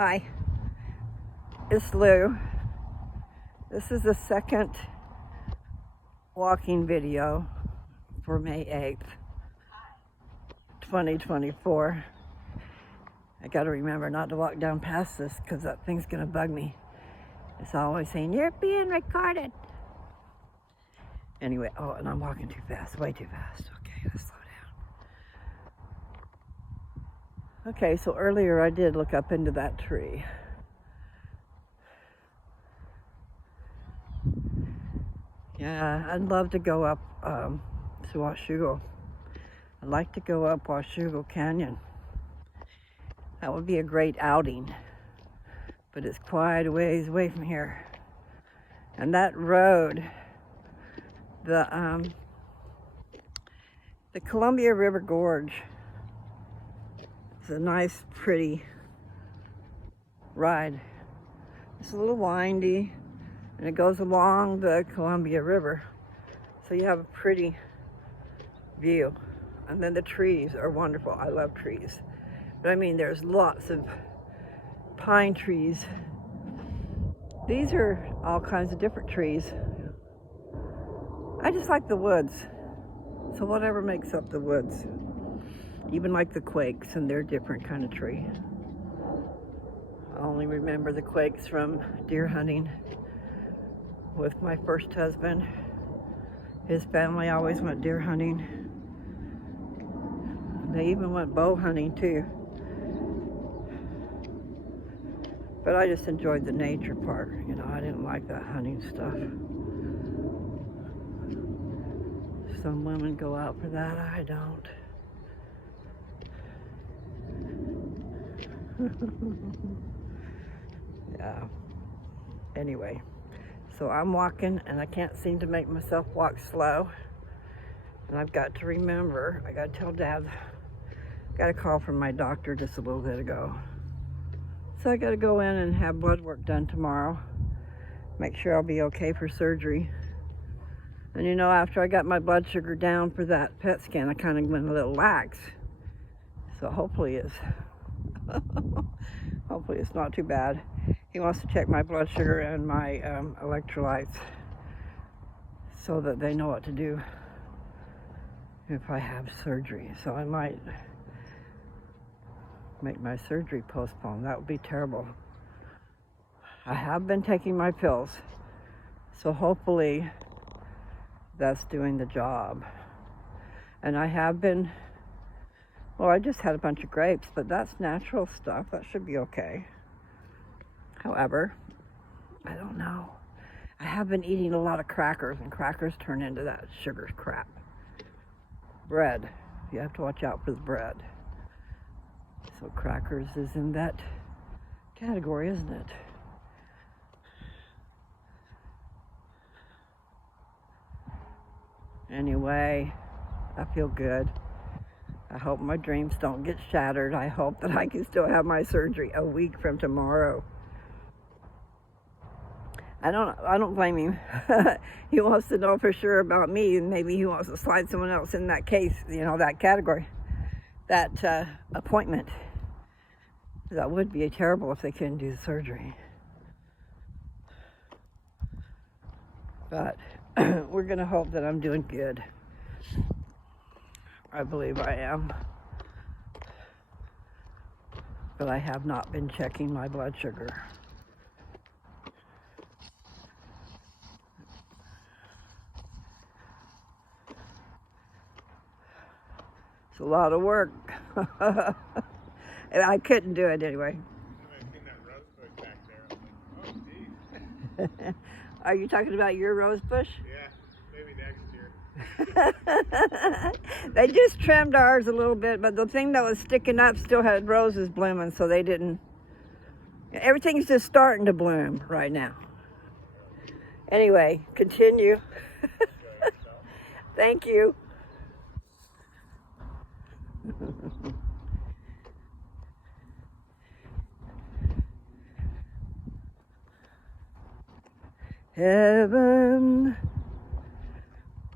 Hi, it's Lou. This is the second walking video for May 8th, 2024. I gotta remember not to walk down past this because that thing's gonna bug me. It's always saying, "You're being recorded." Anyway, oh, and I'm walking too fast, way too fast. Okay, let's slow down. Okay, so earlier I did look up into that tree. Yeah, I'd love to go up to Washougal. I'd like to go up Washougal Canyon. That would be a great outing, but it's quite a ways away from here. And that road, the Columbia River Gorge, is a nice, pretty ride. It's a little windy, and it goes along the Columbia River, so you have a pretty view. And then the trees are wonderful. I love trees. But I mean, there's lots of pine trees. These are all kinds of different trees. I just like the woods. So whatever makes up the woods. Even like the quakes, and they're a different kind of tree. I only remember the quakes from deer hunting with my first husband. His family always went deer hunting. They even went bow hunting too. But I just enjoyed the nature part. You know, I didn't like that hunting stuff. Some women go out for that. I don't. Yeah. Anyway, so I'm walking and I can't seem to make myself walk slow. And I've got to remember, I got to tell Dad, got a call from my doctor just a little bit ago. So I got to go in and have blood work done tomorrow. Make sure I'll be okay for surgery. And you know, after I got my blood sugar down for that PET scan, I kind of went a little lax. So hopefully it's hopefully it's not too bad. He wants to check my blood sugar and my electrolytes so that they know what to do if I have surgery. So I might make my surgery postponed. That would be terrible. I have been taking my pills, so hopefully that's doing the job. And I have been, well, I just had a bunch of grapes, but that's natural stuff. That should be okay. However, I don't know. I have been eating a lot of crackers, and crackers turn into that sugar crap. Bread. You have to watch out for the bread. So crackers is in that category, isn't it? Anyway, I feel good. I hope my dreams don't get shattered. I hope that I can still have my surgery a week from tomorrow. I don't blame him. He wants to know for sure about me, and maybe he wants to slide someone else in that case, you know, that category, that appointment. That would be terrible if they couldn't do the surgery. But we're going to hope that I'm doing good. I believe I am. But I have not been checking my blood sugar. It's a lot of work. I couldn't do it anyway. Are you talking about your rose bush? Yeah, maybe next year. They just trimmed ours a little bit, but the thing that was sticking up still had roses blooming, so they didn't. Everything's just starting to bloom right now. Anyway, continue. Thank you. Heaven,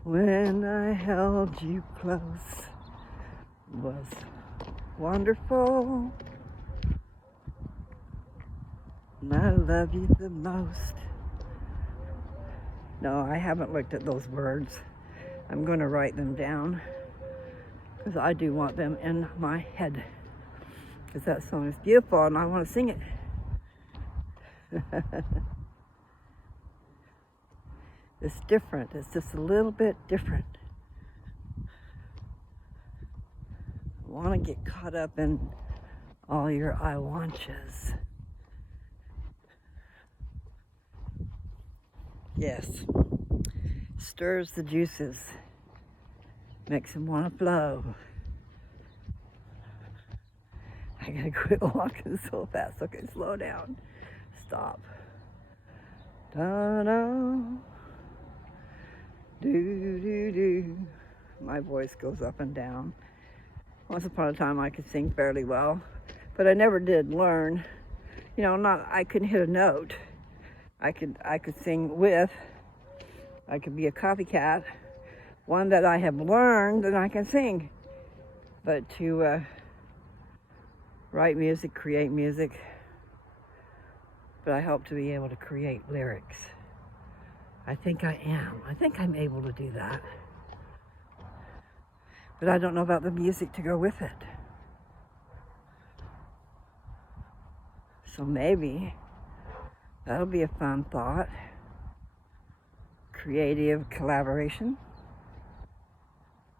when I held you close, was wonderful. love you the most. No, I haven't looked at those words. I'm going to write them down because I do want them in my head. Because that song is beautiful and I want to sing it. It's different. It's just a little bit different. I want to get caught up in all your I wantches. Yes. Stirs the juices. Makes them want to flow. I gotta quit walking so fast. Okay, slow down. Stop. Da-da. Do-do-do. My voice goes up and down. Once upon a time I could sing fairly well, but I never did learn. You know, I couldn't hit a note. I could sing with. I could be a copycat. One that I have learned that I can sing. But to write music, create music, but I hope to be able to create lyrics. I think I am. I think I'm able to do that. But I don't know about the music to go with it. So maybe that'll be a fun thought. Creative collaboration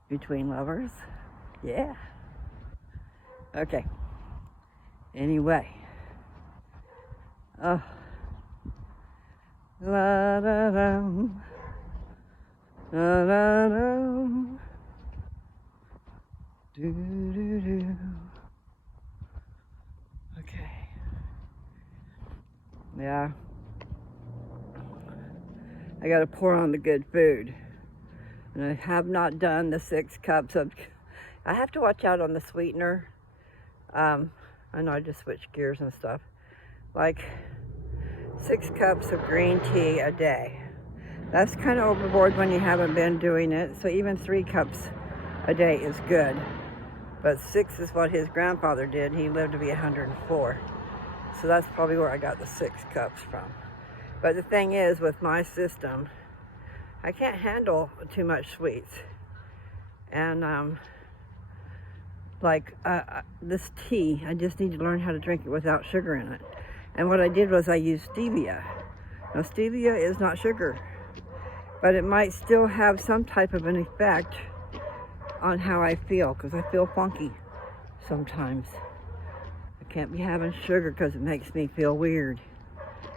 between lovers. Yeah. Okay. Anyway. Oh. La da da. La da da. Do do do. Okay. Yeah. I gotta pour on the good food. And I have not done the 6 cups of, I have to watch out on the sweetener. I know I just switched gears and stuff. Like 6 cups of green tea a day. That's kind of overboard when you haven't been doing it. So even 3 cups a day is good. But 6 is what his grandfather did. He lived to be 104. So that's probably where I got the 6 cups from. But the thing is, with my system, I can't handle too much sweets. And this tea, I just need to learn how to drink it without sugar in it. And what I did was I used stevia. Now stevia is not sugar, but it might still have some type of an effect on how I feel, because I feel funky sometimes. I can't be having sugar because it makes me feel weird.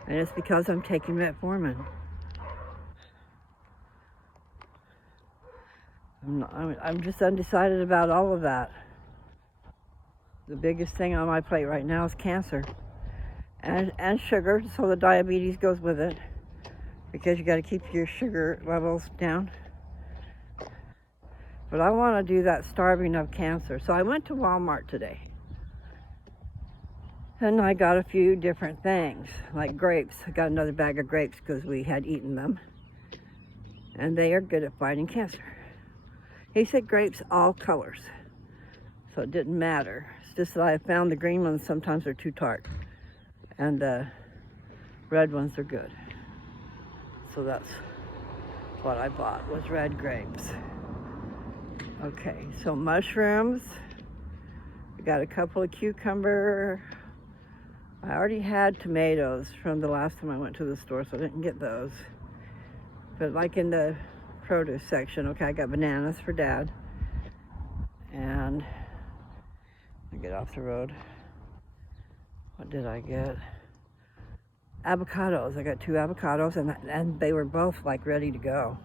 And it's because I'm taking metformin. I'm just undecided about all of that. The biggest thing on my plate right now is cancer. And sugar, so the diabetes goes with it. Because you got to keep your sugar levels down. But I want to do that starving of cancer. So I went to Walmart today. And I got a few different things, like grapes. I got another bag of grapes because we had eaten them. And they are good at fighting cancer. He said grapes all colors. So it didn't matter. It's just that I found the green ones sometimes are too tart. And the red ones are good. So that's what I bought, was red grapes. Okay, so mushrooms. I got a couple of cucumber. I already had tomatoes from the last time I went to the store, so I didn't get those. But like in the produce section, okay, I got bananas for Dad. And I get off the road. What did I get? Avocados. I got 2 avocados, and they were both like ready to go.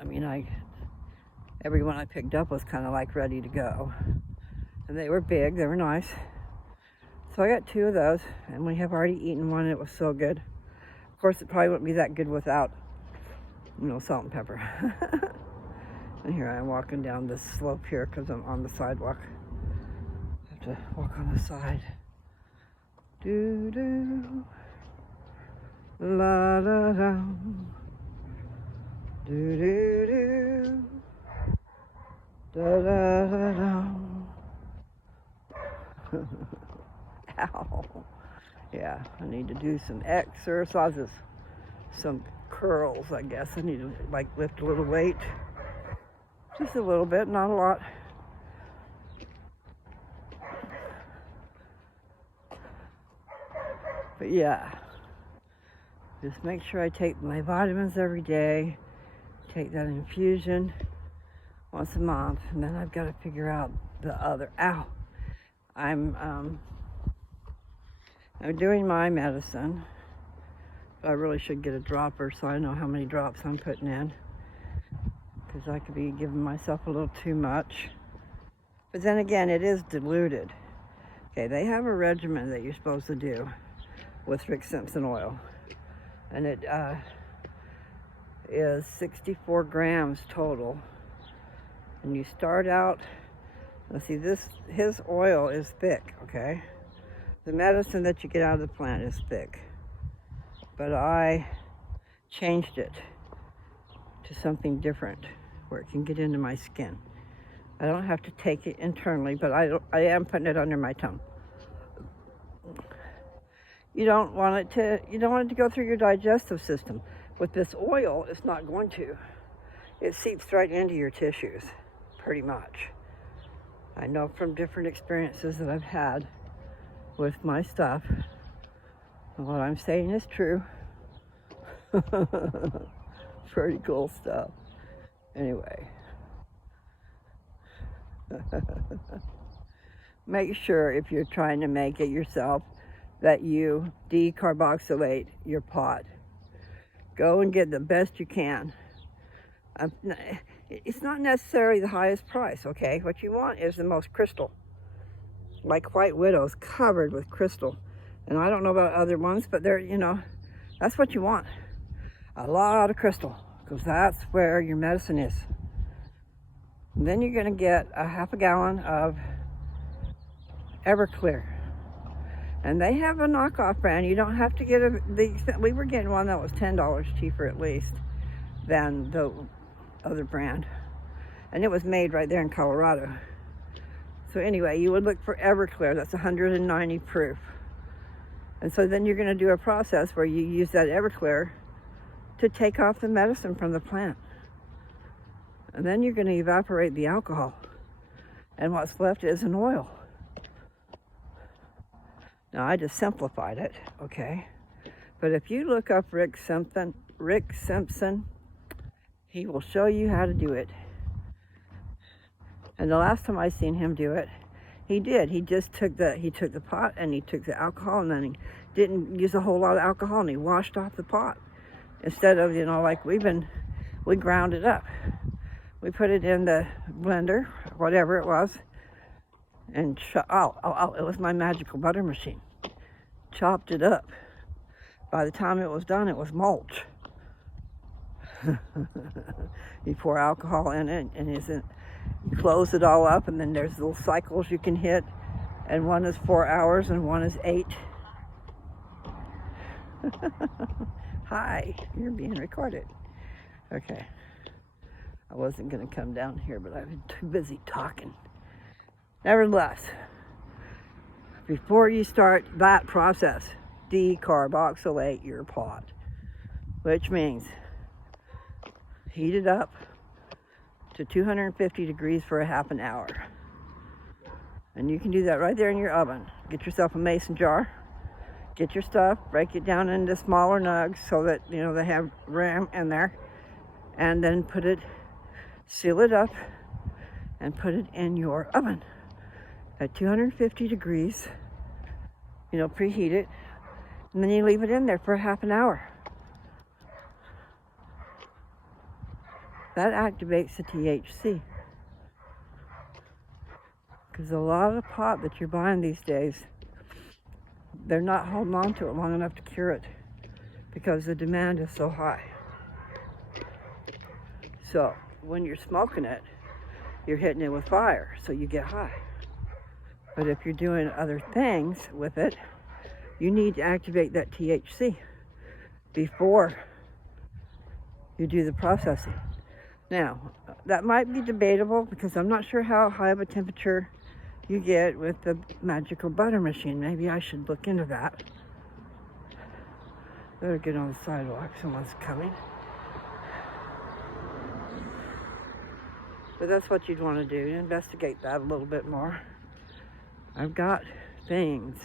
I mean, every one I picked up was kind of like ready to go. And they were big, they were nice. So I got 2 of those, and we have already eaten one, and it was so good. Of course, it probably wouldn't be that good without, salt and pepper. And here I am walking down this slope here because I'm on the sidewalk. I have to walk on the side. Do-do, la-da-da, do-do-do, da-da-da-da. Ow. Yeah, I need to do some exercises, some curls, I guess. I need to like lift a little weight, just a little bit, not a lot. But yeah, just make sure I take my vitamins every day, take that infusion once a month, and then I've got to figure out the other. Ow! I'm doing my medicine. I really should get a dropper so I know how many drops I'm putting in, because I could be giving myself a little too much. But then again, it is diluted. Okay, they have a regimen that you're supposed to do with Rick Simpson oil, and it is 64 grams total. And you start out, let's see, his oil is thick, okay? The medicine that you get out of the plant is thick. But I changed it to something different where it can get into my skin. I don't have to take it internally, but I am putting it under my tongue. You don't want it to go through your digestive system. With this oil, it's not going to. It seeps right into your tissues, pretty much. I know from different experiences that I've had with my stuff. What I'm saying is true. Pretty cool stuff. Anyway. Make sure if you're trying to make it yourself that you decarboxylate your pot. Go and get the best you can. It's not necessarily the highest price, okay? What you want is the most crystal. Like White Widow's covered with crystal. And I don't know about other ones, but they're, that's what you want. A lot of crystal, because that's where your medicine is. And then you're going to get a half a gallon of Everclear. And they have a knockoff brand. You don't have to get we were getting one that was $10 cheaper at least than the other brand. And it was made right there in Colorado. So anyway, you would look for Everclear. That's 190 proof. And so then you're going to do a process where you use that Everclear to take off the medicine from the plant. And then you're going to evaporate the alcohol. And what's left is an oil. Now, I just simplified it, okay? But if you look up Rick Simpson, he will show you how to do it. And the last time I seen him do it, he did. He just took the pot and he took the alcohol, and then he didn't use a whole lot of alcohol, and he washed off the pot. Instead of, like we ground it up. We put it in the blender, whatever it was, and it was my magical butter machine. Chopped it up. By the time it was done, it was mulch. You pour alcohol in it, and you close it all up, and then there's little cycles you can hit, and one is 4 hours and one is 8. Hi, you're being recorded. Okay. I wasn't going to come down here, but I've been too busy talking. Nevertheless, before you start that process, decarboxylate your pot, which means heat it up to 250 degrees for a half an hour. And you can do that right there in your oven. Get yourself a mason jar, get your stuff, break it down into smaller nugs so that, they have room in there, and then seal it up and put it in your oven at 250 degrees, preheat it, and then you leave it in there for a half an hour. That activates the THC. Because a lot of the pot that you're buying these days, they're not holding on to it long enough to cure it because the demand is so high. So when you're smoking it, you're hitting it with fire, so you get high. But if you're doing other things with it, you need to activate that THC before you do the processing. Now, that might be debatable because I'm not sure how high of a temperature you get with the magical butter machine. Maybe I should look into that. Better get on the sidewalk, someone's coming. But that's what you'd want to do, investigate that a little bit more. I've got things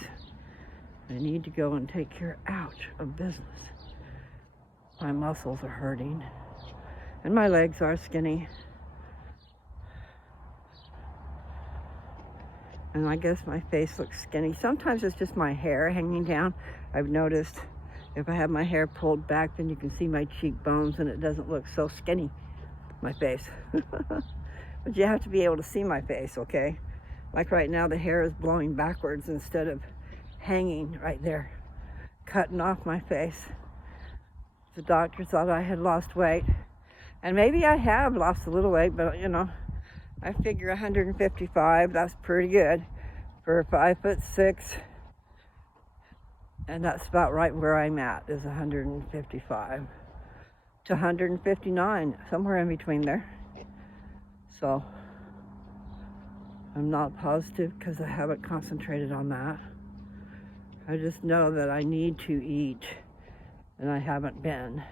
I need to go and take care, ouch, of business. My muscles are hurting, and my legs are skinny. And I guess my face looks skinny. Sometimes it's just my hair hanging down. I've noticed if I have my hair pulled back, then you can see my cheekbones and it doesn't look so skinny, my face. But you have to be able to see my face, okay? Like right now, the hair is blowing backwards instead of hanging right there, cutting off my face. The doctor thought I had lost weight, and maybe I have lost a little weight, but you know, I figure 155, that's pretty good for 5'6", and that's about right where I'm at, is 155 to 159, somewhere in between there. So I'm not positive because I haven't concentrated on that. I just know that I need to eat, and I haven't been.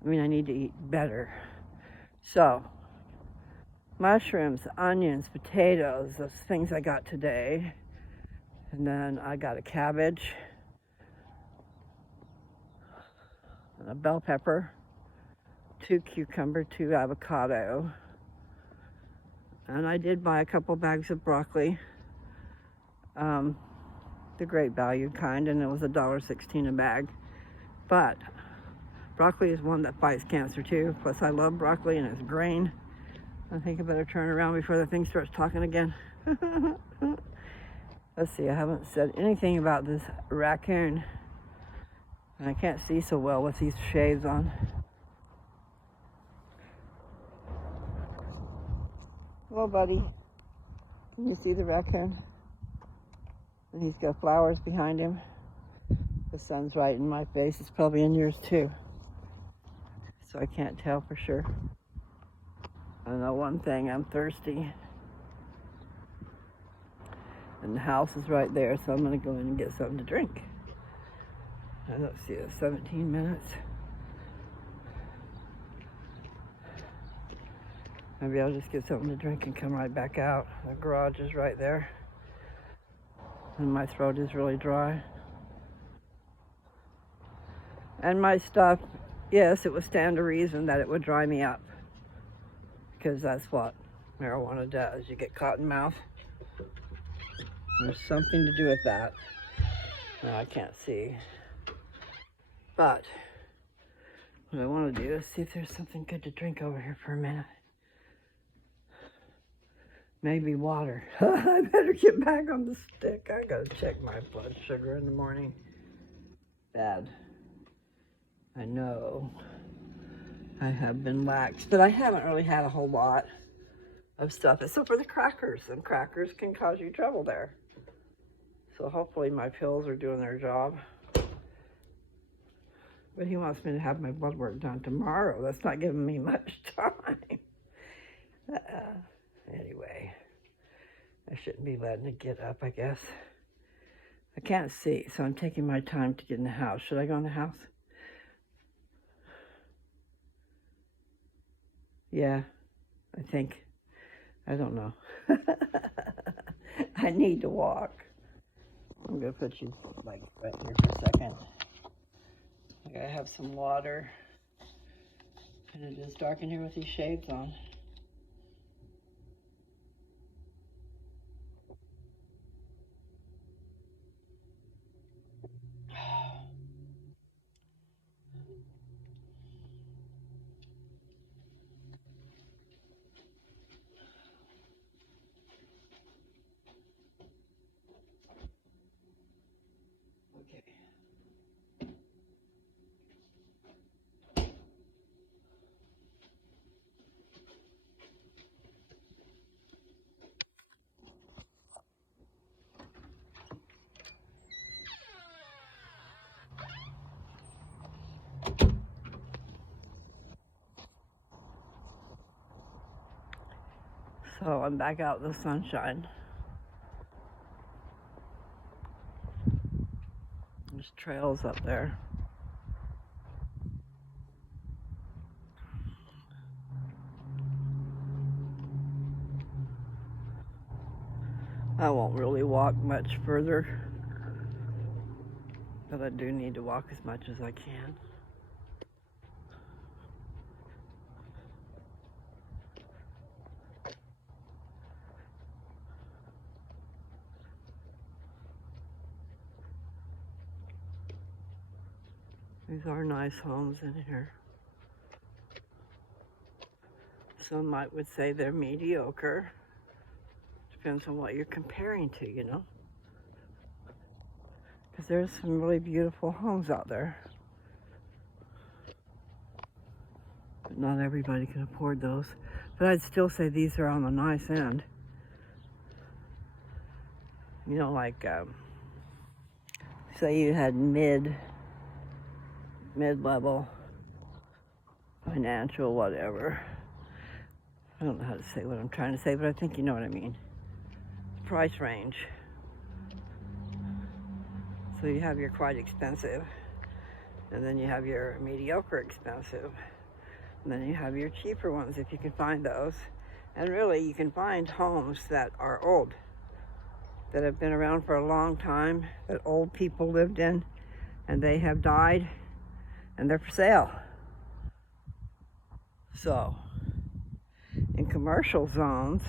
I mean, I need to eat better. So mushrooms, onions, potatoes, those things I got today. And then I got a cabbage, and a bell pepper, 2 cucumber, 2 avocado. And I did buy a couple bags of broccoli, the great value kind, and it was $1.16 a bag. But broccoli is one that fights cancer too. Plus I love broccoli and it's green. I think I better turn around before the thing starts talking again. Let's see, I haven't said anything about this raccoon. And I can't see so well with these shades on. Hello, buddy. Can you see the raccoon? And he's got flowers behind him. The sun's right in my face. It's probably in yours too. So I can't tell for sure. I know one thing, I'm thirsty. And the house is right there, so I'm gonna go in and get something to drink. And let's see, it's 17 minutes. Maybe I'll just get something to drink and come right back out. The garage is right there. And my throat is really dry. And my stuff, yes, it would stand to reason that it would dry me up. Because that's what marijuana does. You get cotton mouth. There's something to do with that. No, I can't see. But what I want to do is see if there's something good to drink over here for a minute. Maybe water. I better get back on the stick. I gotta check my blood sugar in the morning. Bad. I know. I have been lax, but I haven't really had a whole lot of stuff, except for the crackers, and crackers can cause you trouble there. So hopefully my pills are doing their job. But he wants me to have my blood work done tomorrow. That's not giving me much time. Anyway, I shouldn't be letting it get up, I guess. I can't see, so I'm taking my time to get in the house. Should I go in the house? Yeah, I think. I don't know. I need to walk. I'm gonna put you like right here for a second. I gotta have some water. And it is dark in here with these shades on. So I'm back out in the sunshine. There's trails up there. I won't really walk much further, but I do need to walk as much as I can. These are nice homes in here. Some would say they're mediocre. Depends on what you're comparing to, you know. Because there's some really beautiful homes out there. But not everybody can afford those. But I'd still say these are on the nice end. You know, like, say you had mid-level, financial, whatever. I don't know how to say what I'm trying to say, but I think you know what I mean. Price range. So you have your quite expensive, and then you have your mediocre expensive, and then you have your cheaper ones if you can find those. And really, you can find homes that are old, that have been around for a long time, that old people lived in, and they have died, and they're for sale. So, in commercial zones,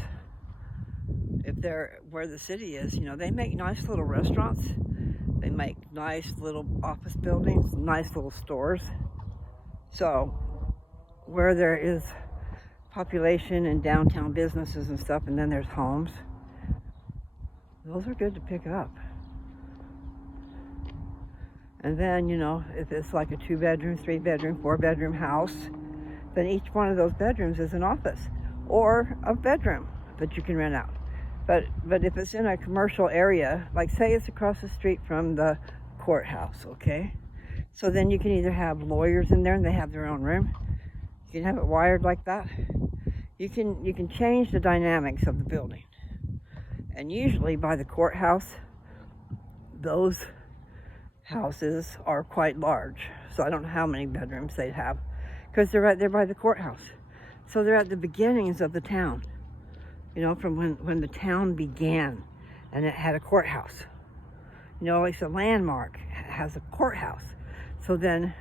if they're where the city is, you know, they make nice little restaurants. They make nice little office buildings, nice little stores. So, where there is population and downtown businesses and stuff, and then there's homes, those are good to pick up. And then, you know, if it's like a 2-bedroom, 3-bedroom, 4-bedroom house, then each one of those bedrooms is an office or a bedroom that you can rent out. But if it's in a commercial area, like say it's across the street from the courthouse, okay? So then you can either have lawyers in there and they have their own room. You can have it wired like that. You can change the dynamics of the building. And usually by the courthouse, those houses are quite large. So I don't know how many bedrooms they'd have, because they're right there by the courthouse. So they're at the beginnings of the town. You know, from when the town began and it had a courthouse. You know, like a landmark has a courthouse. So then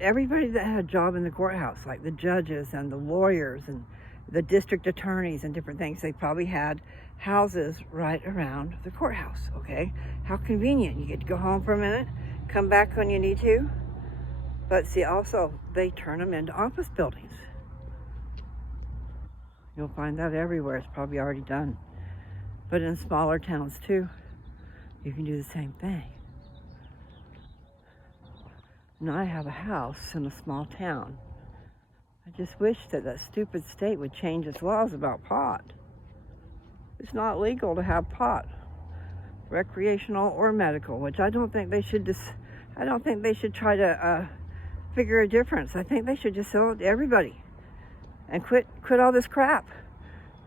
everybody that had a job in the courthouse, like the judges and the lawyers and the district attorneys and different things, they probably had houses right around the courthouse, okay? How convenient. You get to go home for a minute, come back when you need to. But see, also, they turn them into office buildings. You'll find that everywhere. It's probably already done. But in smaller towns, too, you can do the same thing. Now, I have a house in a small town. I just wish that stupid state would change its laws about pot. It's not legal to have pot, recreational or medical, which I don't think they should try to figure a difference. I think they should just sell it to everybody and quit all this crap.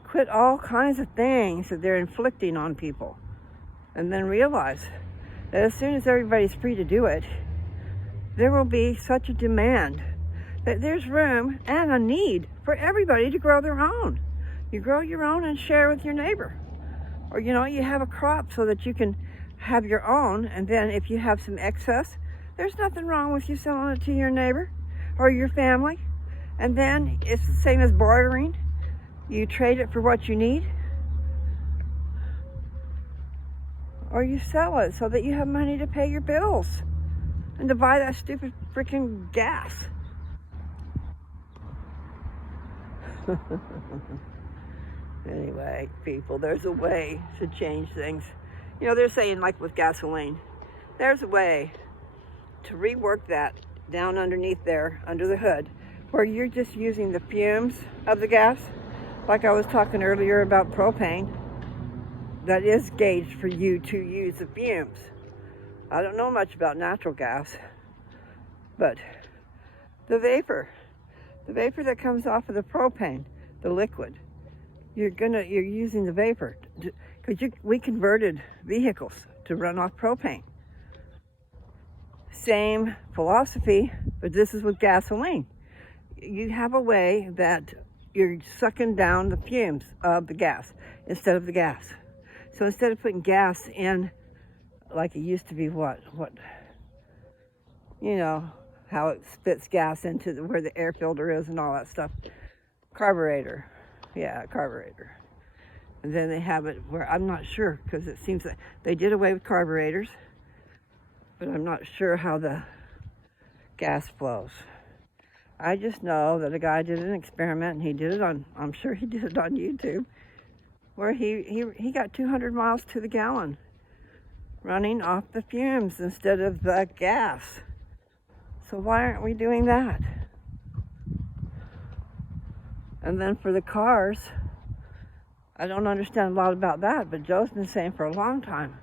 Quit all kinds of things that they're inflicting on people, and then realize that as soon as everybody's free to do it, there will be such a demand that there's room and a need for everybody to grow their own. You grow your own and share with your neighbor. Or, you know, you have a crop so that you can have your own, and then if you have some excess, there's nothing wrong with you selling it to your neighbor or your family. And then it's the same as bartering. You trade it for what you need, or you sell it so that you have money to pay your bills and to buy that stupid freaking gas. Anyway, people, there's a way to change things. You know, they're saying, like with gasoline, there's a way to rework that down underneath there, under the hood, where you're just using the fumes of the gas, like I was talking earlier about propane, that is gauged for you to use the fumes. I don't know much about natural gas, but the vapor that comes off of the propane, the liquid, you're using the vapor, because we converted vehicles to run off propane. Same philosophy, but this is with gasoline. You have a way that you're sucking down the fumes of the gas instead of the gas. So instead of putting gas in like it used to be, what, you know, how it spits gas into where the air filter is and all that stuff. Carburetor. Yeah, carburetor. And then they have it where, I'm not sure, because it seems that they did away with carburetors, but I'm not sure how the gas flows. I just know that a guy did an experiment, and he did it on, I'm sure he did it on YouTube, where he got 200 miles to the gallon running off the fumes instead of the gas. So why aren't we doing that? And then for the cars, I don't understand a lot about that, but Joe's been saying for a long time,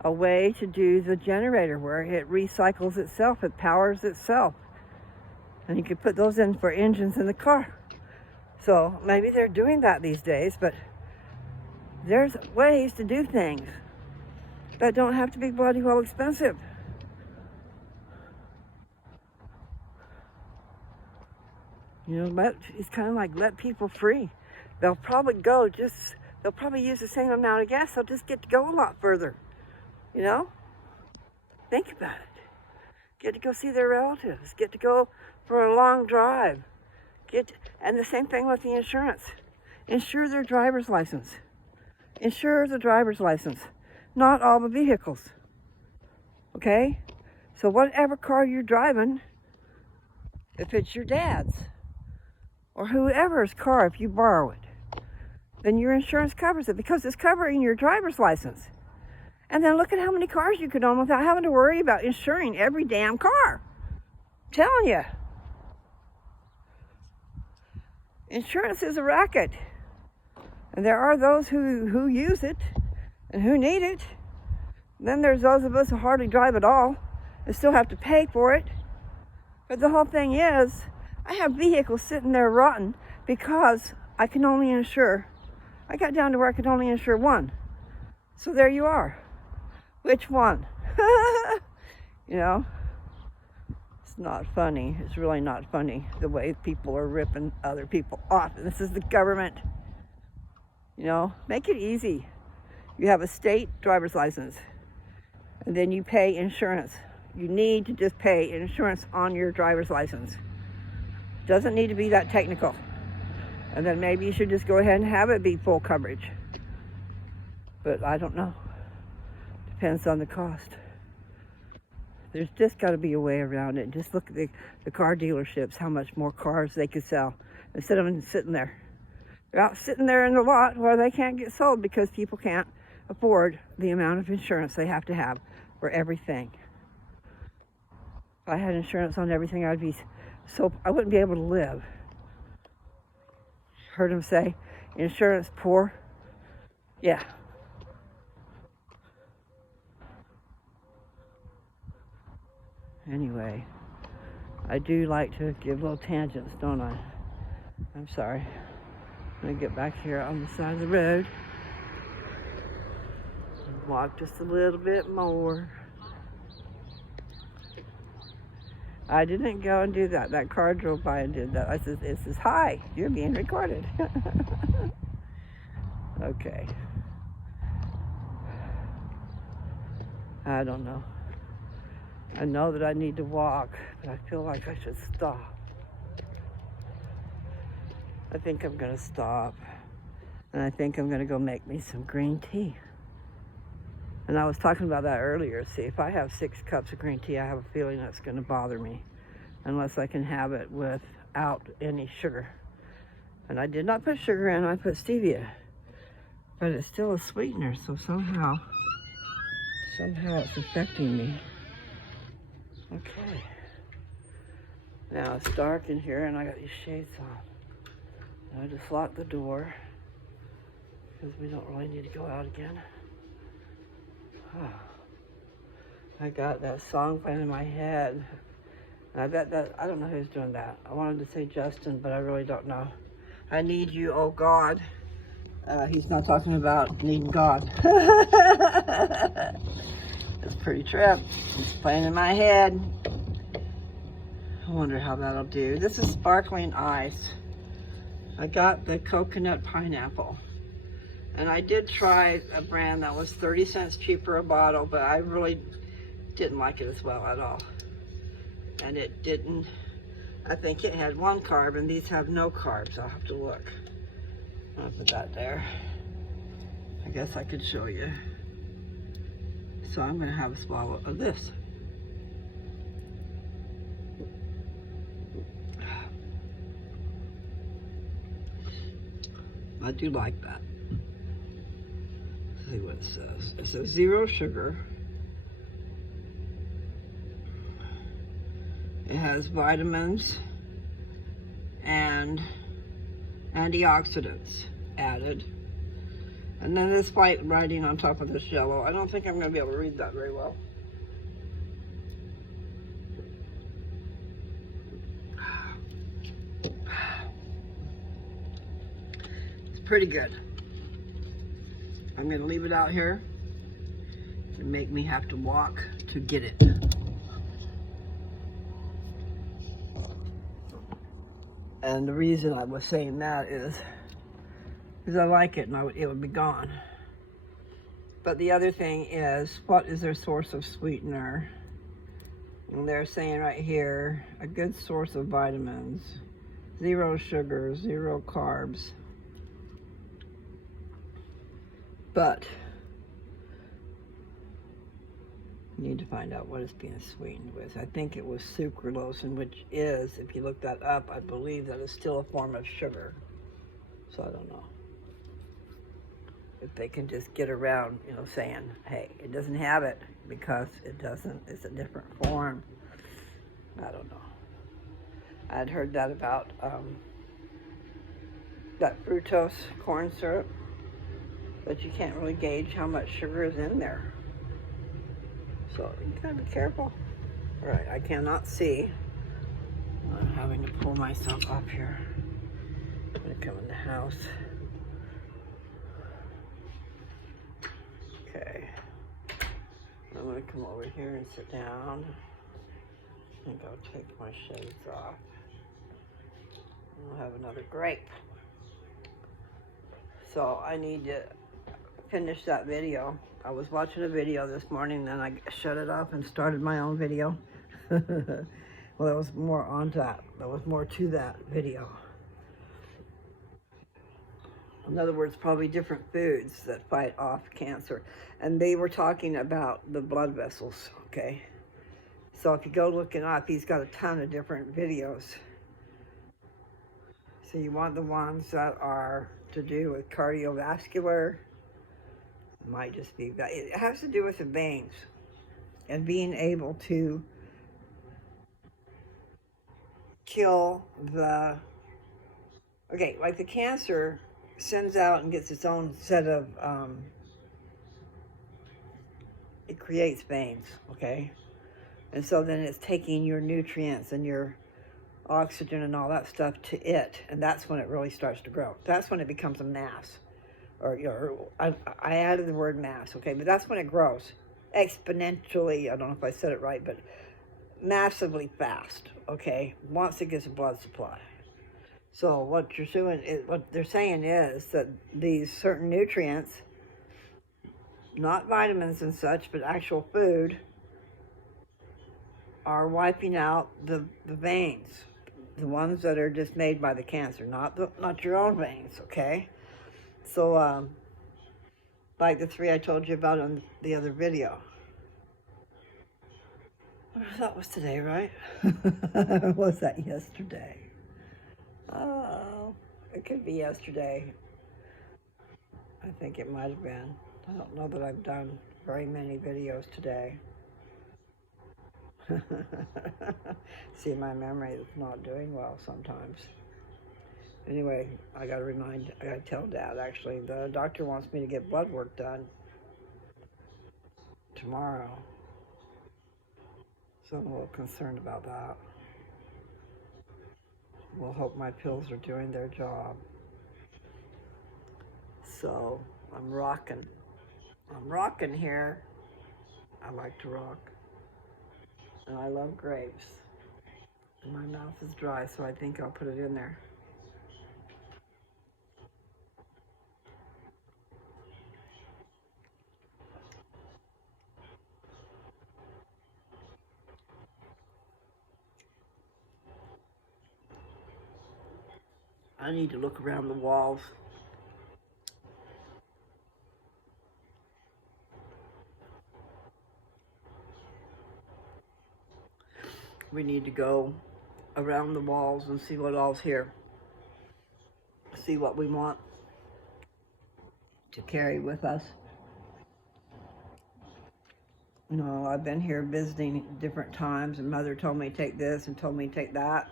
a way to do the generator where it recycles itself, it powers itself. And you could put those in for engines in the car. So maybe they're doing that these days, but there's ways to do things that don't have to be bloody well expensive. You know, it's kind of like let people free. They'll probably use the same amount of gas. They'll just get to go a lot further. You know? Think about it. Get to go see their relatives. Get to go for a long drive. And the same thing with the insurance. Insure their driver's license. Insure the driver's license. Not all the vehicles. Okay? So whatever car you're driving, if it's your dad's, or whoever's car, if you borrow it, then your insurance covers it because it's covering your driver's license. And then look at how many cars you could own without having to worry about insuring every damn car. I'm telling you. Insurance is a racket. And there are those who use it and who need it. And then there's those of us who hardly drive at all and still have to pay for it. But the whole thing is, I have vehicles sitting there rotten because I can only insure. I got down to where I could only insure one. So there you are. Which one? You know, it's not funny. It's really not funny the way people are ripping other people off. And this is the government. You know, make it easy. You have a state driver's license, and then you pay insurance. You need to just pay insurance on your driver's license. Doesn't need to be that technical. And then maybe you should just go ahead and have it be full coverage. But I don't know. Depends on the cost. There's just got to be a way around it. Just look at the car dealerships, how much more cars they could sell instead of them sitting there. They're out sitting there in the lot where they can't get sold because people can't afford the amount of insurance they have to have for everything. If I had insurance on everything, I wouldn't be able to live. Heard him say, insurance poor. Yeah. Anyway, I do like to give little tangents, don't I? I'm sorry. I'm gonna get back here on the side of the road and walk just a little bit more. I didn't go and do that. That car drove by and did that. I said, it says, hi, you're being recorded. Okay. I don't know. I know that I need to walk, but I feel like I should stop. I think I'm gonna stop. And I think I'm gonna go make me some green tea. And I was talking about that earlier. See, if I have 6 cups of green tea, I have a feeling that's going to bother me unless I can have it without any sugar. And I did not put sugar in, I put stevia. But it's still a sweetener, so somehow it's affecting me. Okay. Now it's dark in here and I got these shades on. And I just locked the door because we don't really need to go out again. I got that song playing in my head. And I bet that, I don't know who's doing that. I wanted to say Justin, but I really don't know. I need you, oh God. He's not talking about needing God. It's pretty trip. It's playing in my head. wonder how that'll do. This is sparkling ice. I got the coconut pineapple. And I did try a brand that was 30 cents cheaper a bottle, but I really didn't like it as well at all. And it didn't, I think it had 1 carb, and these have no carbs. I'll have to look. I'll put that there. I guess I could show you. So I'm gonna have a swallow of this. I do like that. Let's see what it says. It says 0 sugar. It has vitamins and antioxidants added. And then this white writing on top of this yellow. I don't think I'm going to be able to read that very well. It's pretty good. I'm going to leave it out here and make me have to walk to get it. And the reason I was saying that is because I like it and it would be gone. But the other thing is, what is their source of sweetener? And they're saying right here, a good source of vitamins, 0 sugar, 0 carbs. But you need to find out what it's being sweetened with. I think it was sucralose, and which is, if you look that up, I believe that is still a form of sugar. So I don't know if they can just get around, you know, saying, hey, it doesn't have it because it doesn't, it's a different form. I don't know. I'd heard that about that fructose corn syrup, but you can't really gauge how much sugar is in there. So you gotta be careful. All right, I cannot see. I'm having to pull myself up here. I'm gonna come in the house. Okay. I'm gonna come over here and sit down. I think I'll take my shades off. And I'll have another grape. So I need to finish that video. I was watching a video this morning, then I shut it off and started my own video. Well, there was more on that. There was more to that video. In other words, probably different foods that fight off cancer. And they were talking about the blood vessels, okay? So if you go looking up, he's got a ton of different videos. So you want the ones that are to do with cardiovascular. It might just be that. It has to do with the veins and being able to kill the, okay, like the cancer sends out and gets its own set of, it creates veins, okay? And so then it's taking your nutrients and your oxygen and all that stuff to it, and that's when it really starts to grow. That's when it becomes a mass. I added the word mass, okay? But that's when it grows exponentially. I don't know if I said it right, but massively fast, okay? Once it gets a blood supply. So what they're saying is that these certain nutrients, not vitamins and such, but actual food, are wiping out the veins, the ones that are just made by the cancer, not your own veins, okay? So, like the 3 I told you about in the other video. That was today, right? Or was that yesterday? Oh, it could be yesterday. I think it might have been. I don't know that I've done very many videos today. See, my memory is not doing well sometimes. Anyway, I gotta tell Dad, actually, the doctor wants me to get blood work done tomorrow. So I'm a little concerned about that. We'll hope my pills are doing their job. So I'm rocking here. I like to rock. And I love grapes. My mouth is dry, so I think I'll put it in there. I need to look around the walls. We need to go around the walls and see what all's here. See what we want to carry with us. You know, I've been here visiting different times, and Mother told me to take this and told me to take that.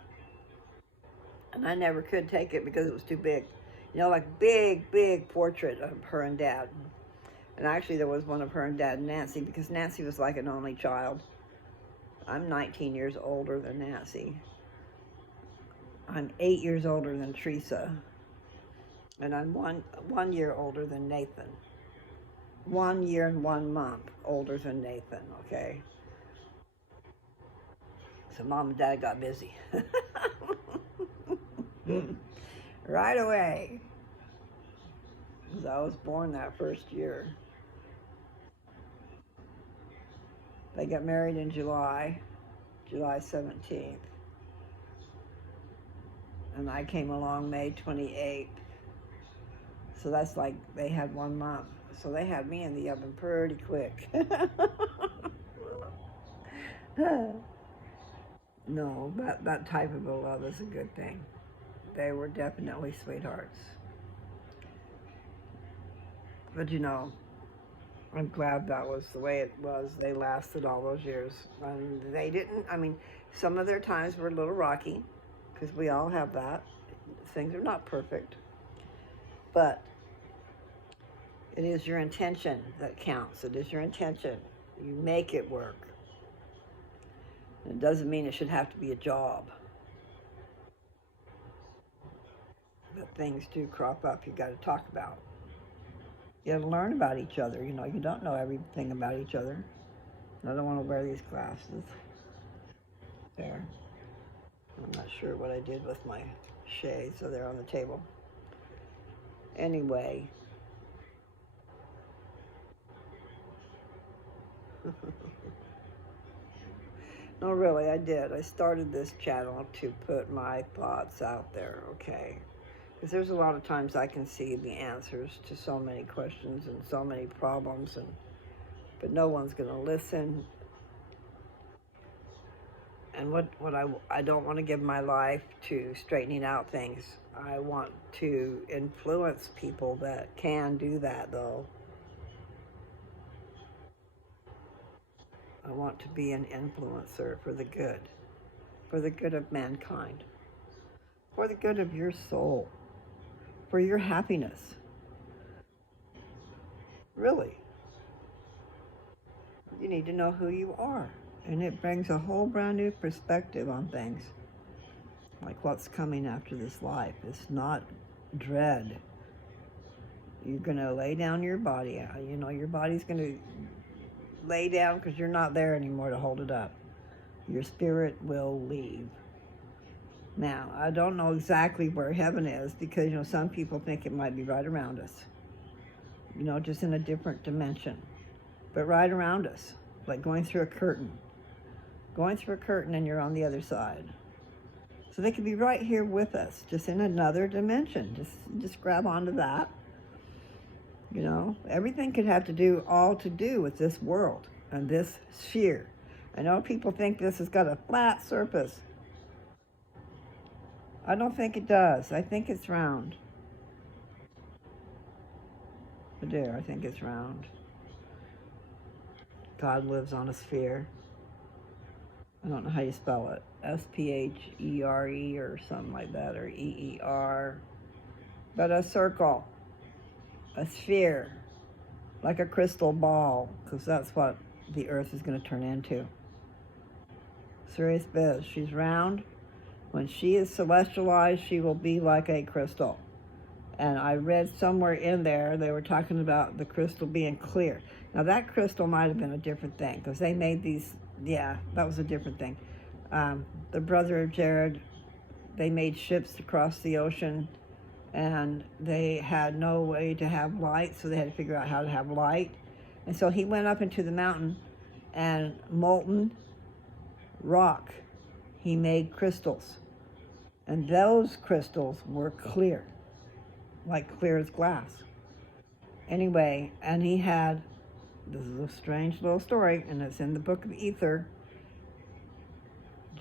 And I never could take it because it was too big. You know, like big portrait of her and Dad. And actually there was one of her and Dad and Nancy, because Nancy was like an only child. I'm 19 years older than Nancy. I'm 8 years older than Teresa. And I'm one year older than Nathan. 1 year and 1 month older than Nathan, okay? So Mom and Dad got busy. Right away. Because I was born that first year. They got married in July 17th. And I came along May 28th. So that's like they had 1 month. So they had me in the oven pretty quick. No, that type of a love is a good thing. They were definitely sweethearts. But you know, I'm glad that was the way it was. They lasted all those years. And they didn't, I mean, some of their times were a little rocky, because we all have that. Things are not perfect. But it is your intention that counts. It is your intention. You make it work. And it doesn't mean it should have to be a job. But things do crop up you got to talk about. You got to learn about each other. You know, you don't know everything about each other. I don't want to wear these glasses. There. I'm not sure what I did with my shades, so they're on the table. Anyway. No, really, I did. I started this channel to put my thoughts out there, okay? Because there's a lot of times I can see the answers to so many questions and so many problems, but no one's going to listen. And what I don't want to give my life to straightening out things. I want to influence people that can do that, though. I want to be an influencer for the good of mankind, for the good of your soul, for your happiness. Really. You need to know who you are, and it brings a whole brand new perspective on things, like what's coming after this life. It's not dread. You're going to lay down your body. You know, your body's going to lay down because you're not there anymore to hold it up. Your spirit will leave. Now, I don't know exactly where heaven is, because, you know, some people think it might be right around us. You know, just in a different dimension. But right around us, like going through a curtain. Going through a curtain and you're on the other side. So they could be right here with us, just in another dimension. Just grab onto that. You know, everything could have to do with this world and this sphere. I know people think this has got a flat surface. I don't think it does. I think it's round. I do. I think it's round. God lives on a sphere. I don't know how you spell it. S-P-H-E-R-E or something like that, or E-E-R. But a circle. A sphere, like a crystal ball, because that's what the earth is going to turn into. Serious biz. She's round. When she is celestialized, she will be like a crystal. And I read somewhere in there, they were talking about the crystal being clear. Now that crystal might have been a different thing, because they made these, yeah, that was a different thing. The brother of Jared, they made ships to cross the ocean, and they had no way to have light, so they had to figure out how to have light. And so he went up into the mountain, and molten rock, he made crystals. And those crystals were clear, like clear as glass. Anyway, and he had, this is a strange little story, and it's in the book of Ether.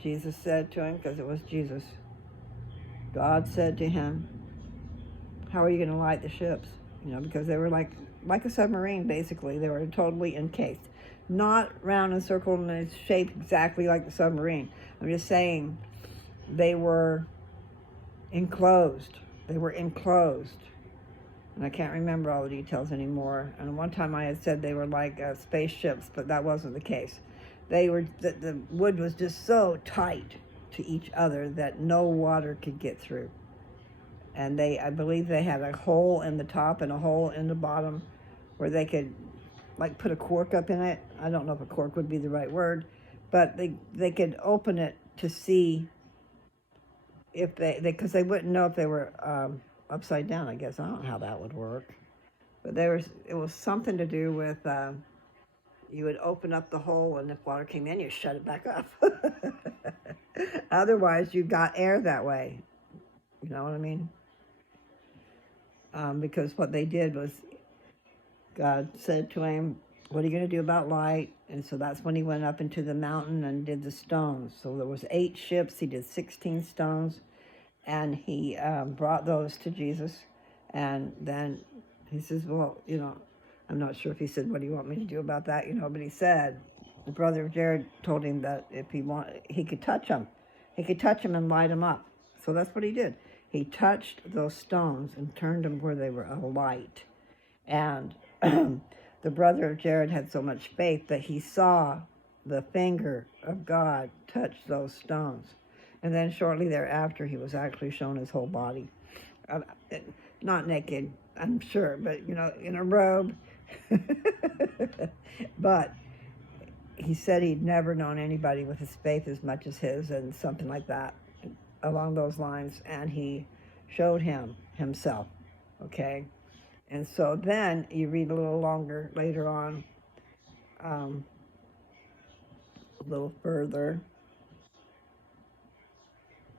Jesus said to him, because it was Jesus, God said to him, how are you going to light the ships? You know, because they were like a submarine, basically. They were totally encased. Not round and circled and shaped exactly like the submarine. I'm just saying they were enclosed. They were enclosed. And I can't remember all the details anymore. And one time I had said they were like spaceships, but that wasn't the case. They were, the wood was just so tight to each other that no water could get through. And I believe they had a hole in the top and a hole in the bottom where they could like put a cork up in it. I don't know if a cork would be the right word, but they could open it to see if because they wouldn't know if they were upside down, I guess. I don't know how that would work. But it was something to do with you would open up the hole, and if water came in, you shut it back up. Otherwise, you got air that way. You know what I mean? Because what they did was, God said to him, what are you going to do about light? And so that's when he went up into the mountain and did the stones. So there was 8 ships. He did 16 stones. And he brought those to Jesus. And then he says, well, you know, I'm not sure if he said, what do you want me to do about that? You know, but he said, the brother of Jared told him that if he could touch them. He could touch them and light them up. So that's what he did. He touched those stones and turned them where they were alight. And the brother of Jared had so much faith that he saw the finger of God touch those stones. And then shortly thereafter, he was actually shown his whole body. Not naked, I'm sure, but, you know, in a robe. But he said he'd never known anybody with his faith as much as his, and something like that, along those lines. And he showed him himself, okay? And so then you read a little longer later on, a little further,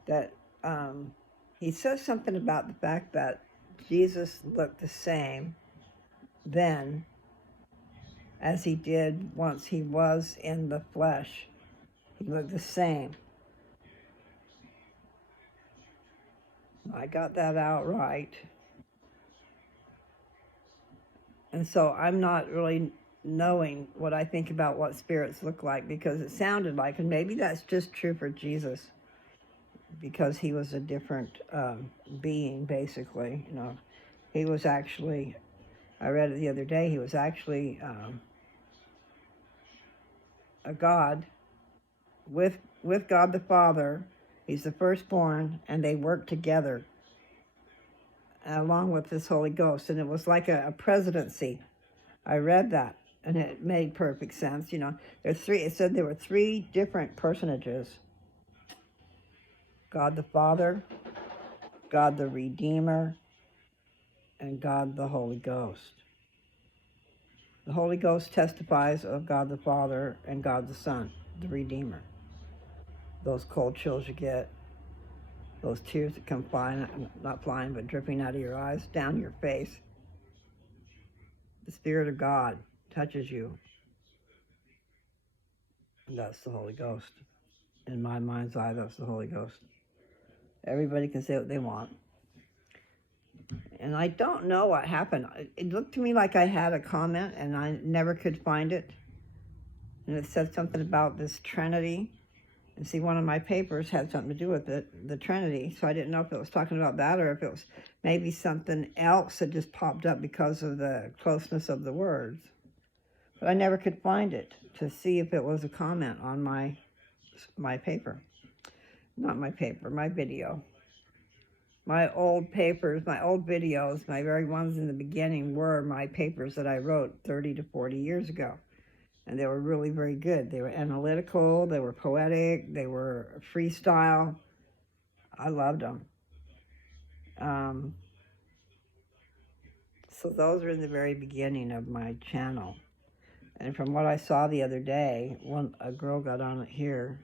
that he says something about the fact that Jesus looked the same then as he did once he was in the flesh. He looked the same. I got that out right. And so I'm not really knowing what I think about what spirits look like, because it sounded like, and maybe that's just true for Jesus, because he was a different being, basically. You know, he was actually, I read it the other day, he was actually a God with God the Father. He's the firstborn, and they worked together along with this Holy Ghost, and it was like a presidency. I read that, and it made perfect sense. You know, it said there were 3 different personages: God the Father, God the Redeemer, and God the Holy Ghost. The Holy Ghost testifies of God the Father and God the Son, the Redeemer. Those cold chills you get, those tears that come flying, not flying, but dripping out of your eyes, down your face. The Spirit of God touches you. And that's the Holy Ghost. In my mind's eye, that's the Holy Ghost. Everybody can say what they want. And I don't know what happened. It looked to me like I had a comment, and I never could find it. And it said something about this Trinity. And see, one of my papers had something to do with it, the Trinity. So I didn't know if it was talking about that, or if it was maybe something else that just popped up because of the closeness of the words. But I never could find it to see if it was a comment on my paper. Not my paper, my video. My old papers, my old videos, my very ones in the beginning were my papers that I wrote 30 to 40 years ago. And they were really very good. They were analytical, they were poetic, they were freestyle. I loved them. So those were in the very beginning of my channel. And from what I saw the other day, a girl got on it here,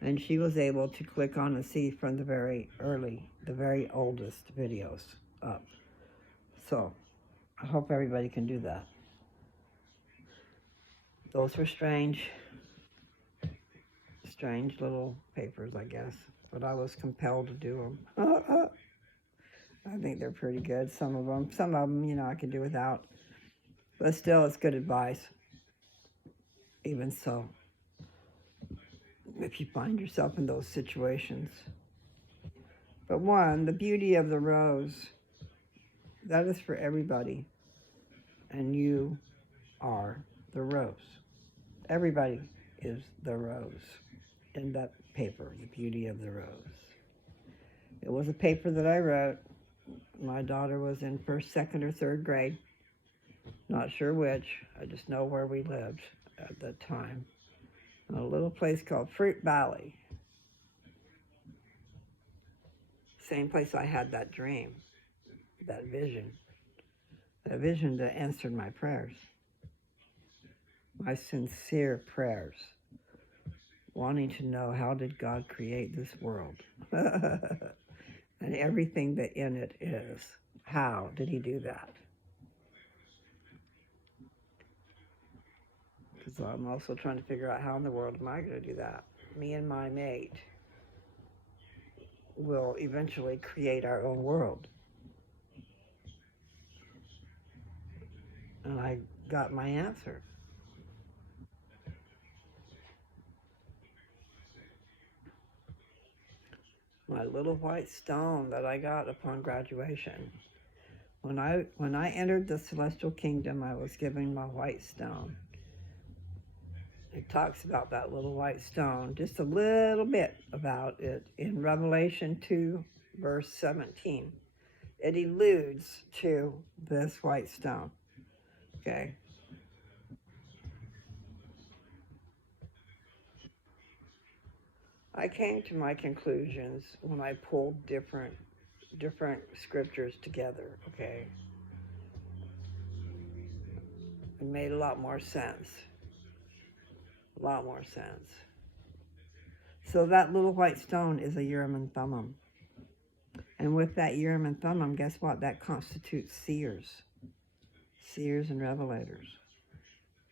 and she was able to click on and see from the very oldest videos up. So I hope everybody can do that. Those were strange little papers, I guess, but I was compelled to do them. I think they're pretty good, some of them, you know, I could do without. But still, it's good advice. Even so, if you find yourself in those situations. But one, the beauty of the rose, that is for everybody. And you are the rose. Everybody is the rose in that paper, The Beauty of the Rose. It was a paper that I wrote. My daughter was in first, second, or third grade. Not sure which. I just know where we lived at that time. In a little place called Fruit Valley. Same place I had that dream, that vision that answered my prayers. My sincere prayers, wanting to know, how did God create this world? And everything that in it is. How did he do that? Because I'm also trying to figure out, how in the world am I going to do that? Me and my mate will eventually create our own world. And I got my answer. My little white stone that I got upon graduation. When I entered the celestial kingdom, I was given my white stone. It talks about that little white stone, just a little bit about it in Revelation 2, verse 17. It alludes to this white stone, okay? I came to my conclusions when I pulled different scriptures together, okay? It made a lot more sense. A lot more sense. So that little white stone is a Urim and Thummim. And with that Urim and Thummim, guess what? That constitutes seers. Seers and revelators.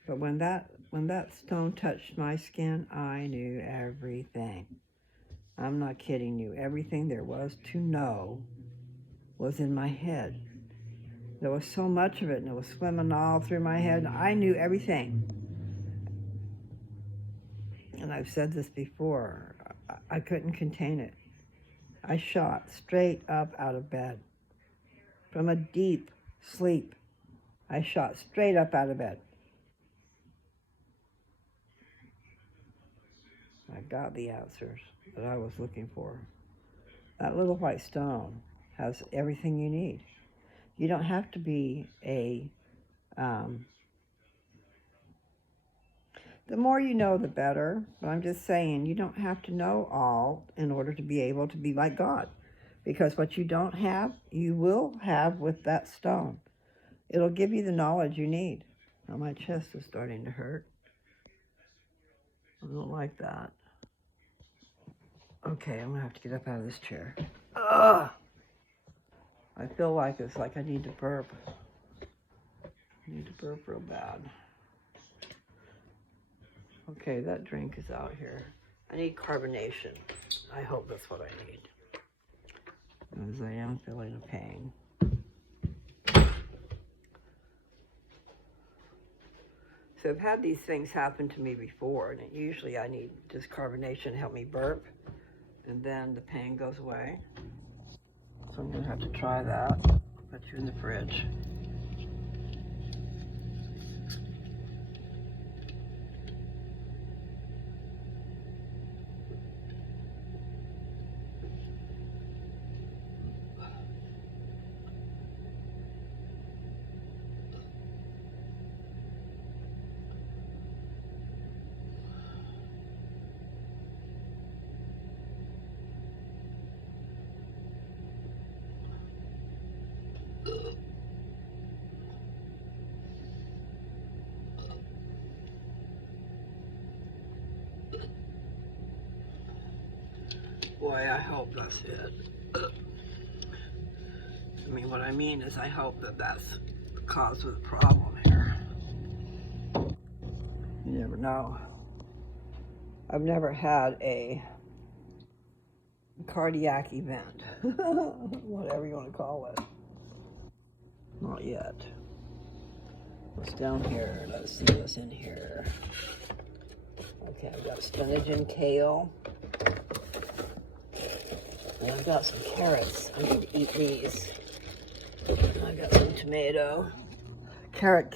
But when that stone touched my skin, I knew everything. I'm not kidding you. Everything there was to know was in my head. There was so much of it, and it was swimming all through my head. I knew everything. And I've said this before. I couldn't contain it. I shot straight up out of bed. From a deep sleep, I shot straight up out of bed. I got the answers that I was looking for. That little white stone has everything you need. You don't have to be the more you know, the better. But I'm just saying, you don't have to know all in order to be able to be like God. Because what you don't have, you will have with that stone. It'll give you the knowledge you need. Now my chest is starting to hurt. I don't like that. Okay, I'm gonna have to get up out of this chair. Ugh! I feel like it's like I need to burp. I need to burp real bad. Okay, that drink is out here. I need carbonation. I hope that's what I need. As I am feeling a pain. So I've had these things happen to me before, and usually I need just carbonation to help me burp, and then the pain goes away. So I'm gonna have to try that. Put you in the fridge. Anyway, I hope that's it. I mean, what I mean is I hope that that's the cause of the problem here. You never know. I've never had a cardiac event, whatever you want to call it. Not yet. What's down here? Let's see what's in here. Okay, I've got spinach and kale. And I've got some carrots. I need to eat these. And I got some tomato. Carrots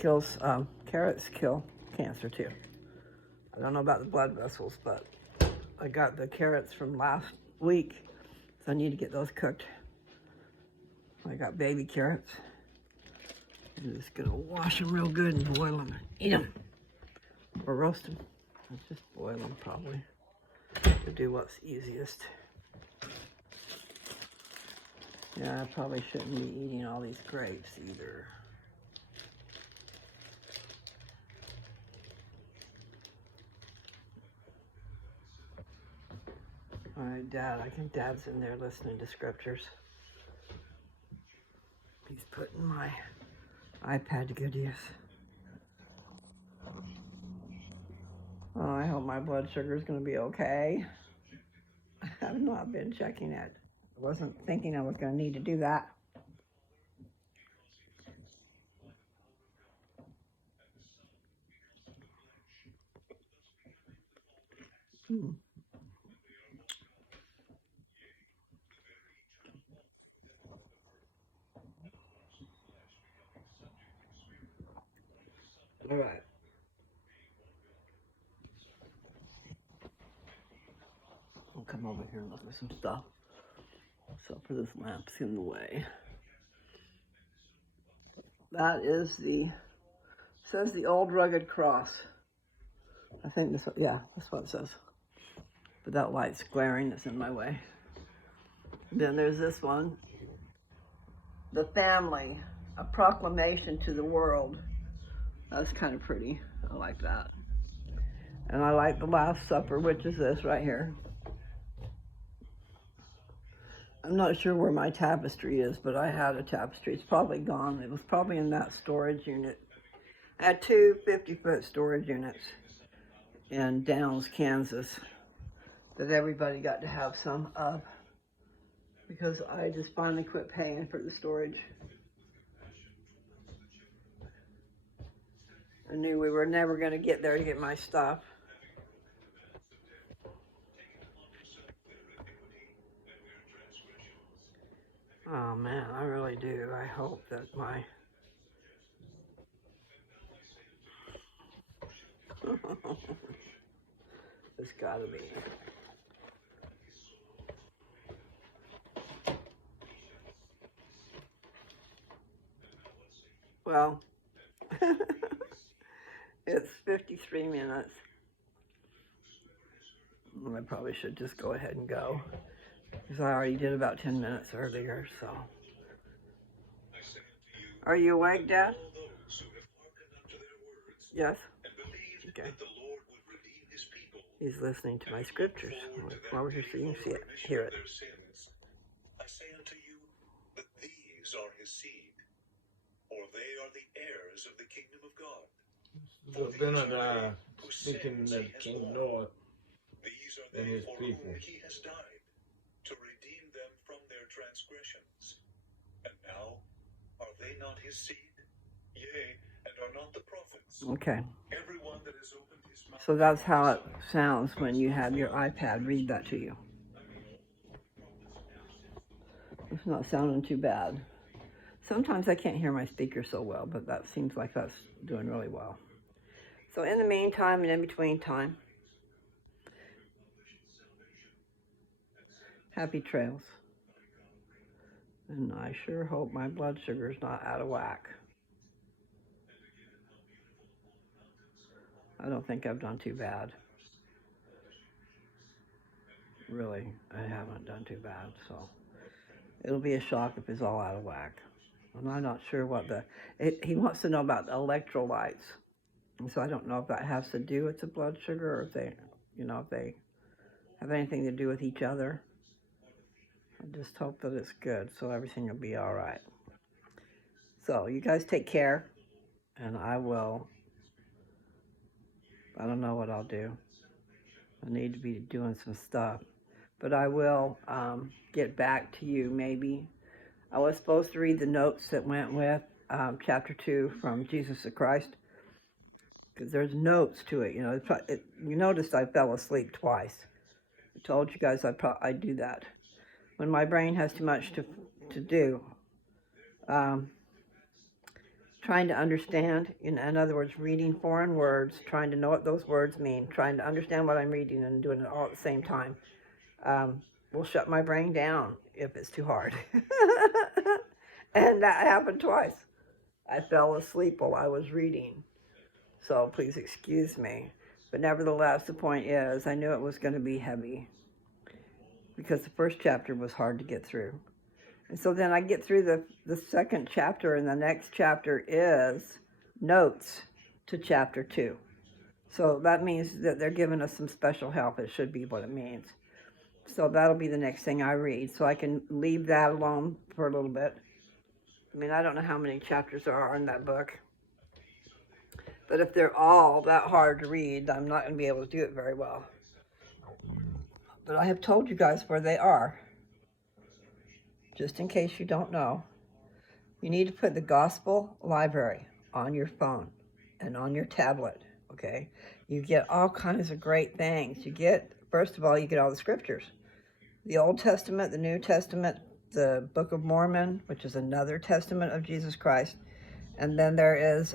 kill cancer too. I don't know about the blood vessels, but I got the carrots from last week, so I need to get those cooked. I got baby carrots. I'm just gonna wash them real good and boil them and eat them. Or roast them. I'll just boil them probably to do what's easiest. Yeah, I probably shouldn't be eating all these grapes either. All right, Dad, I think Dad's in there listening to scriptures. He's putting my iPad to good use. Oh, I hope my blood sugar is going to be okay. I have not been checking it. I wasn't thinking I was going to need to do that. All right. I'll come over here and look at some stuff. So for this lamp's in the way. That is says the old rugged cross. I think this, yeah, that's what it says. But that light's glaring, it's in my way. Then there's this one. The family, a proclamation to the world. That's kind of pretty. I like that. And I like the Last Supper, which is this right here. I'm not sure where my tapestry is, but I had a tapestry. It's probably gone. It was probably in that storage unit. I had two 50-foot storage units in Downs, Kansas, that everybody got to have some of, because I just finally quit paying for the storage. I knew we were never going to get there to get my stuff. Oh man, I really do. I hope that my it's gotta be. Well, it's 53 minutes. I probably should just go ahead and go, because I already did about 10 minutes earlier, so. Are you awake, Dad? Yes? Okay. He's listening to my scriptures. Over here so you can see it, hear it. I say unto you that these are his seed, or they are the heirs of the kingdom of God. Bernard speaking the King Lord These are and they his for people. whom he has died, to redeem them from their transgressions. And now, are they not his seed? Yea, and are not the prophets? Okay. Everyone that has opened his mouth. So that's how it sounds when you have your iPad read that to you. It's not sounding too bad. Sometimes I can't hear my speaker so well, but that seems like that's doing really well. So in the meantime and in between time, happy trails. And I sure hope my blood sugar's not out of whack. I don't think I've done too bad. Really, I haven't done too bad, so it'll be a shock if it's all out of whack. And I'm not sure what he wants to know about the electrolytes. And so I don't know if that has to do with the blood sugar, or if they, if they have anything to do with each other. I just hope that it's good, so everything will be all right. So you guys take care, and I don't know what I'll do. I need to be doing some stuff, but I will get back to you maybe. I was supposed to read the notes that went with chapter 2 from Jesus the Christ, because there's notes to it. You know, you noticed I fell asleep twice. I told you guys I'd do that. When my brain has too much to do, trying to understand, in other words, reading foreign words, trying to know what those words mean, trying to understand what I'm reading and doing it all at the same time, will shut my brain down if it's too hard. And that happened twice. I fell asleep while I was reading. So please excuse me. But nevertheless, the point is, I knew it was going to be heavy because the first chapter was hard to get through. And so then I get through the second chapter, and the next chapter is notes to chapter 2. So that means that they're giving us some special help. It should be what it means. So that'll be the next thing I read. So I can leave that alone for a little bit. I mean, I don't know how many chapters there are in that book. But if they're all that hard to read, I'm not going to be able to do it very well. But I have told you guys where they are. Just in case you don't know, you need to put the Gospel Library on your phone and on your tablet, okay? You get all kinds of great things. First of all, you get all the scriptures. The Old Testament, the New Testament, the Book of Mormon, which is another testament of Jesus Christ. And then there is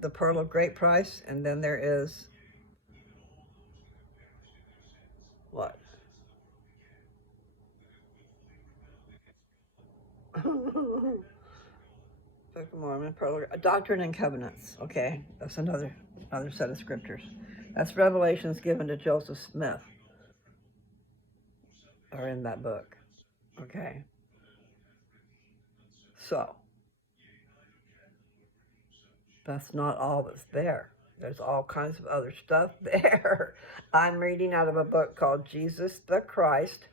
the Pearl of Great Price, and then there is, what? Book of Mormon, Doctrine and Covenants. Okay, that's another set of scriptures. That's revelations given to Joseph Smith, are in that book. Okay, so that's not all that's there. There's all kinds of other stuff there. I'm reading out of a book called Jesus the Christ,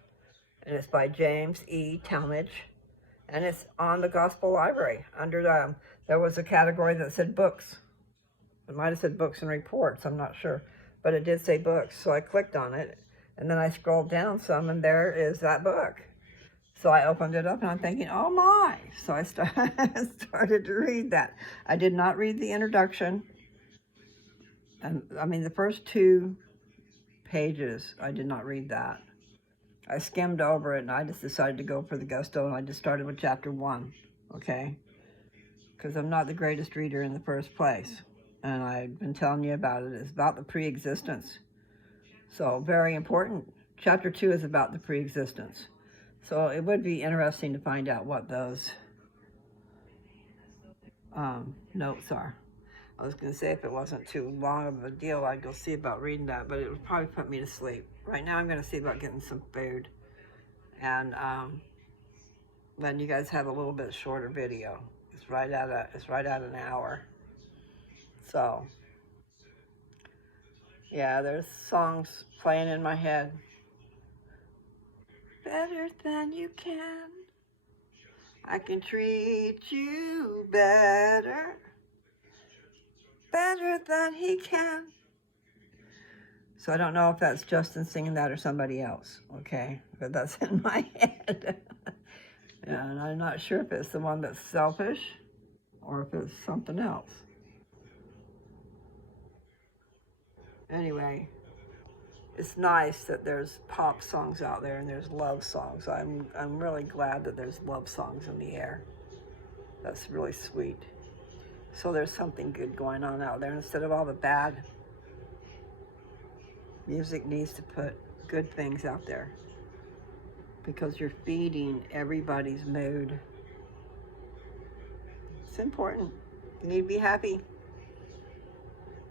and it's by James E. Talmage. And it's on the Gospel Library. Under there was a category that said books. It might have said books and reports, I'm not sure. But it did say books, so I clicked on it. And then I scrolled down some, and there is that book. So I opened it up, and I'm thinking, oh my. So I started to read that. I did not read the introduction. And I mean, the first 2 pages, I did not read that. I skimmed over it, and I just decided to go for the gusto, and I just started with chapter 1, okay? Because I'm not the greatest reader in the first place, and I've been telling you about it. It's about the pre-existence. So very important. Chapter 2 is about the pre-existence. So it would be interesting to find out what those notes are. I was going to say if it wasn't too long of a deal, I'd go see about reading that, but it would probably put me to sleep. Right now, I'm going to see about getting some food, and then you guys have a little bit shorter video. It's right at an hour. So, yeah, there's songs playing in my head. Better than you can. I can treat you better. Better than he can. So I don't know if that's Justin singing that or somebody else, okay? But that's in my head. And I'm not sure if it's the one that's selfish or if it's something else. Anyway, it's nice that there's pop songs out there and there's love songs. I'm really glad that there's love songs in the air. That's really sweet. So there's something good going on out there instead of all the bad. Music needs to put good things out there because you're feeding everybody's mood. It's important. You need to be happy.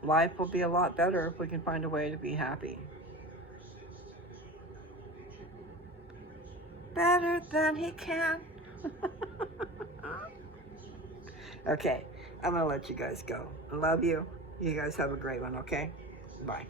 Life will be a lot better if we can find a way to be happy. Better than he can. Okay, I'm going to let you guys go. I love you. You guys have a great one, okay? Bye.